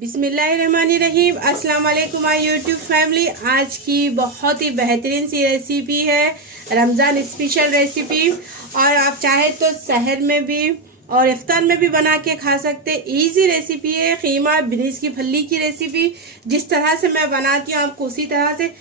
बिस्मिल्लाहिर्रहमानिर्रहीम। अस्सलाम वालेकुम माय यूट्यूब फैमिली। आज की बहुत ही बेहतरीन सी रेसिपी है, रमज़ान स्पेशल रेसिपी। और आप चाहे तो सहर में भी और इफ्तार में भी बना के खा सकते। इजी रेसिपी है, कीमा बिनीस की फली की रेसिपी। जिस तरह से मैं बनाती हूँ आपको उसी तरह से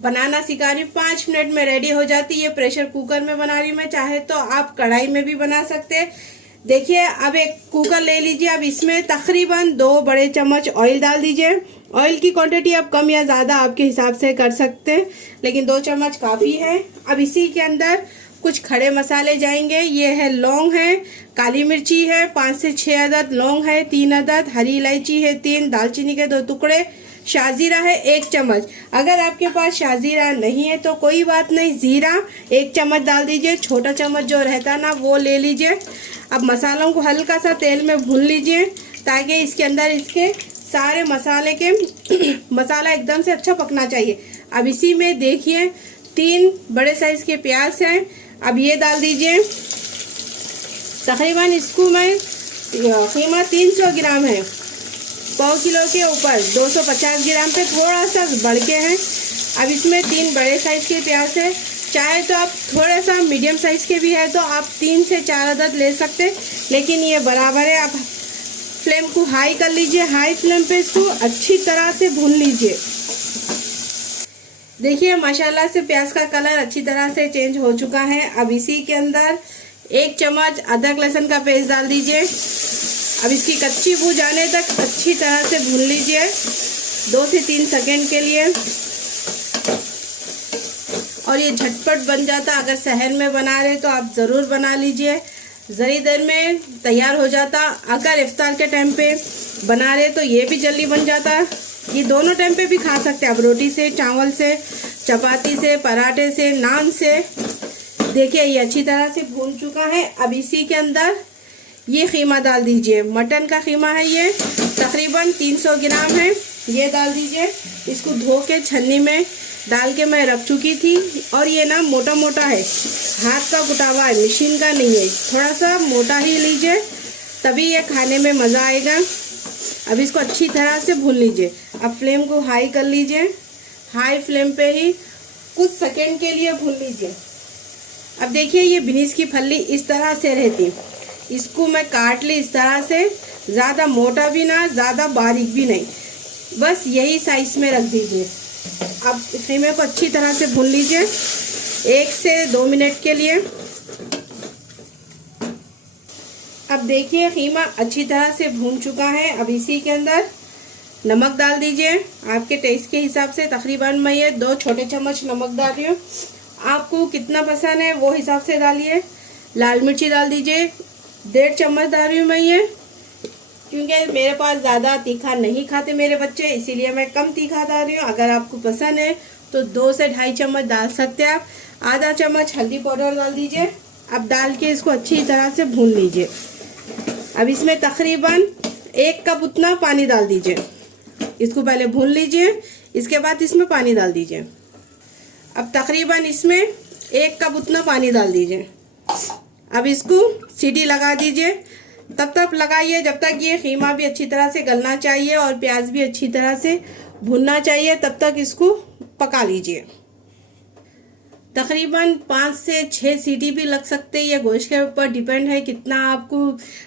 बनाना सिखा रही हूँ। 5 मिनट में रेडी हो जाती है। प्रेशर कुकर में बना रही हूँ मैं, चाहे तो आप कढ़ाई में भी बना सकते हैं। देखिए, अब एक कुकर ले लीजिए। अब इसमें तकरीबन 2 बड़े चम्मच ऑयल डाल दीजिए। ऑयल की क्वांटिटी आप कम या ज़्यादा आपके हिसाब से कर सकते हैं, लेकिन 2 चम्मच काफ़ी है। अब इसी के अंदर कुछ खड़े मसाले जाएंगे। ये है लौंग है, काली मिर्ची है 5 से 6 अदद, लौंग है 3 अदद, हरी इलायची है 3, दालचीनी के 2 टुकड़े, शाजीरा है 1 चम्मच। अगर आपके पास शाजीरा नहीं है तो कोई बात नहीं, जीरा 1 चम्मच डाल दीजिए। छोटा चम्मच जो रहता ना वो ले लीजिए। अब मसालों को हल्का सा तेल में भून लीजिए ताकि इसके अंदर इसके सारे मसाले के मसाला एकदम से अच्छा पकना चाहिए। अब इसी में देखिए 3 बड़े साइज के प्याज हैं। अब ये डाल दीजिए। तकरीबन इसको मैं कीमा 300 ग्राम है, 1/4 किलो के ऊपर 250 ग्राम पे थोड़ा सा बढ़ के है। अब इसमें 3 बड़े साइज के प्याज है। चाहे तो आप थोड़ा सा मीडियम साइज के भी है तो आप 3 से 4 अदद ले सकते, लेकिन ये बराबर है। आप फ्लेम को हाई कर लीजिए। हाई फ्लेम पे इसको अच्छी तरह से भून लीजिए। देखिए माशाल्लाह से प्याज का कलर अच्छी तरह से चेंज हो चुका है। अब इसी के अंदर 1 चम्मच अदरक लहसुन का पेस्ट डाल दीजिए। अब इसकी कच्ची बू जाने तक अच्छी तरह से भून लीजिए 2 से 3 सेकेंड के लिए। और ये झटपट बन जाता। अगर सहर में बना रहे तो आप ज़रूर बना लीजिए, ज़री देर में तैयार हो जाता। अगर इफ्तार के टाइम पे बना रहे तो ये भी जल्दी बन जाता। ये दोनों टाइम पे भी खा सकते हैं आप, रोटी से, चावल से, चपाती से, पराठे से, नान से। देखिए ये अच्छी तरह से भून चुका है। अब इसी के अंदर ये कीमा डाल दीजिए। मटन का कीमा है ये, तकरीबन 300 ग्राम है। ये डाल दीजिए। इसको धो के छन्नी में डाल के मैं रख चुकी थी। और ये ना मोटा मोटा है, हाथ का कुटा हुआ है, मशीन का नहीं है। थोड़ा सा मोटा ही लीजिए तभी ये खाने में मज़ा आएगा। अब इसको अच्छी तरह से भून लीजिए। अब फ्लेम को हाई कर लीजिए। हाई फ्लेम पे ही कुछ सेकंड के लिए भून लीजिए। अब देखिए ये बिनीस की फली इस तरह से रहती। इसको मैं काट ली इस तरह से, ज़्यादा मोटा भी ना ज़्यादा बारीक भी नहीं, बस यही साइज में रख दीजिए। अब कीमे को अच्छी तरह से भून लीजिए 1 से 2 मिनट के लिए। अब देखिए कीमा अच्छी तरह से भून चुका है। अब इसी के अंदर नमक डाल दीजिए आपके टेस्ट के हिसाब से। तकरीबन मैं ये 2 छोटे चम्मच नमक डाल रही हूँ, आपको कितना पसंद है वो हिसाब से डालिए। लाल मिर्ची डाल दीजिए, 1.5 चम्मच डाल रही हूँ मैं ये, क्योंकि मेरे पास ज़्यादा तीखा नहीं खाते मेरे बच्चे, इसीलिए मैं कम तीखा डाल रही हूँ। अगर आपको पसंद है तो 2 से 2.5 चम्मच डाल सकते हैं आप। आधा चम्मच हल्दी पाउडर डाल दीजिए। अब डाल के इसको अच्छी तरह से भून लीजिए। अब इसमें तकरीबन 1 कप उतना पानी डाल दीजिए। इसको पहले भून लीजिए, इसके बाद इसमें पानी डाल दीजिए। अब तकरीबन इसमें 1 कप उतना पानी डाल दीजिए। अब इसको सीटी लगा दीजिए। तब तक लगाइए जब तक ये कीमा भी अच्छी तरह से गलना चाहिए और प्याज भी अच्छी तरह से भुनना चाहिए। तब तक इसको पका लीजिए। तकरीबन 5 से 6 सीटी भी लग सकते हैं, ये गोश्त के ऊपर डिपेंड है कितना आपको।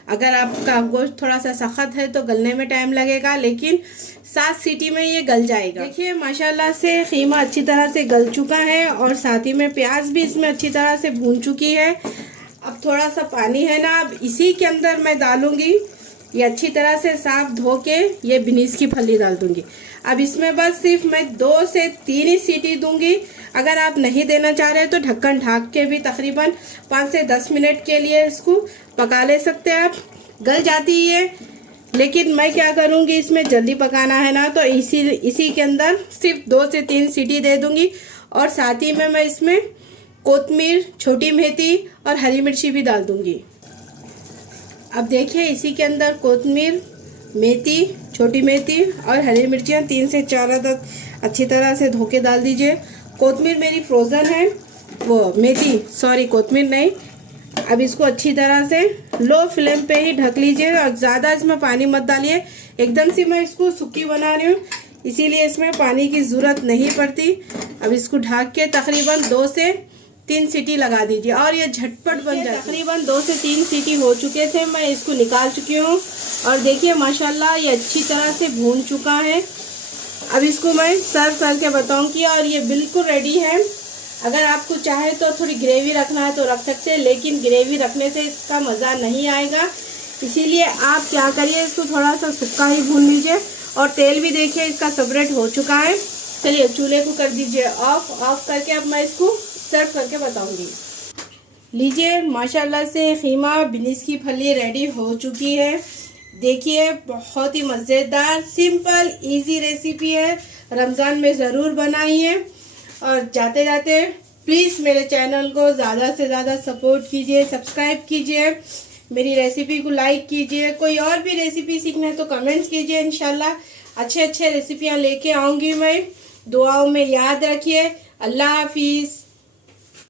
अगर आपका गोश्त थोड़ा सा सख्त है तो गलने में टाइम लगेगा, लेकिन 7 सीटी में ये गल जाएगा। देखिए माशाल्लाह से कीमा अच्छी तरह से गल चुका है और साथ ही में प्याज भी इसमें अच्छी तरह से भून चुकी है। अब थोड़ा सा पानी है ना, अब इसी के अंदर मैं डालूंगी। ये अच्छी तरह से साफ धो के ये बिनीस की फली डाल दूंगी। अब इसमें बस सिर्फ मैं 2 से 3 ही सीटी दूंगी। अगर आप नहीं देना चाह रहे तो ढक्कन ढाक के भी तकरीबन 5 से 10 मिनट के लिए इसको पका ले सकते हैं आप। गल जाती है, लेकिन मैं क्या करूंगी, इसमें जल्दी पकाना है ना तो इसी के अंदर सिर्फ 2 से 3 सीटी दे दूंगी। और साथ ही में मैं इसमें कोतमीर, छोटी मेथी और हरी मिर्ची भी डाल दूंगी। अब देखिए इसी के अंदर कोतमीर, मेथी, छोटी मेथी और हरी मिर्चियाँ 3 से 4 अदद अच्छी तरह से धो के डाल दीजिए। कोतमीर मेरी फ्रोज़न है, वो मेथी सॉरी कोतमीर नहीं। अब इसको अच्छी तरह से लो फ्लेम पे ही ढक लीजिए और ज़्यादा इसमें पानी मत डालिए। एकदम से मैं इसको सूखी बना रही हूँ, इसीलिए इसमें पानी की ज़रूरत नहीं पड़ती। अब इसको ढक के तकरीबन 2 से 3 सीटी लगा दीजिए और ये झटपट बन जाए। तकरीबन 2 से 3 सीटी हो चुके थे, मैं इसको निकाल चुकी हूँ और देखिए माशाल्लाह ये अच्छी तरह से भून चुका है। अब इसको मैं सर्व करके बताऊंगी और ये बिल्कुल रेडी है। अगर आपको चाहे तो थोड़ी ग्रेवी रखना है तो रख सकते हैं, लेकिन ग्रेवी रखने से इसका मज़ा नहीं आएगा, इसीलिए आप क्या करिए इसको थोड़ा सा सूखा ही भून लीजिए। और तेल भी देखिए इसका सेपरेट हो चुका है। चलिए चूल्हे को कर दीजिए ऑफ करके अब मैं इसको सर्व करके बताऊंगी। लीजिए माशाल्लाह से खीमा बिनिस की फली रेडी हो चुकी है। देखिए बहुत ही मज़ेदार सिंपल इजी रेसिपी है, रमज़ान में ज़रूर बनाइए। और जाते जाते प्लीज़ मेरे चैनल को ज़्यादा से ज़्यादा सपोर्ट कीजिए, सब्सक्राइब कीजिए, मेरी रेसिपी को लाइक कीजिए। कोई और भी रेसिपी सीखना है तो कमेंट्स कीजिए, इंशाल्लाह अच्छे रेसिपियाँ लेके आऊँगी मैं। दुआओं में याद रखिए। अल्लाह हाफिज़।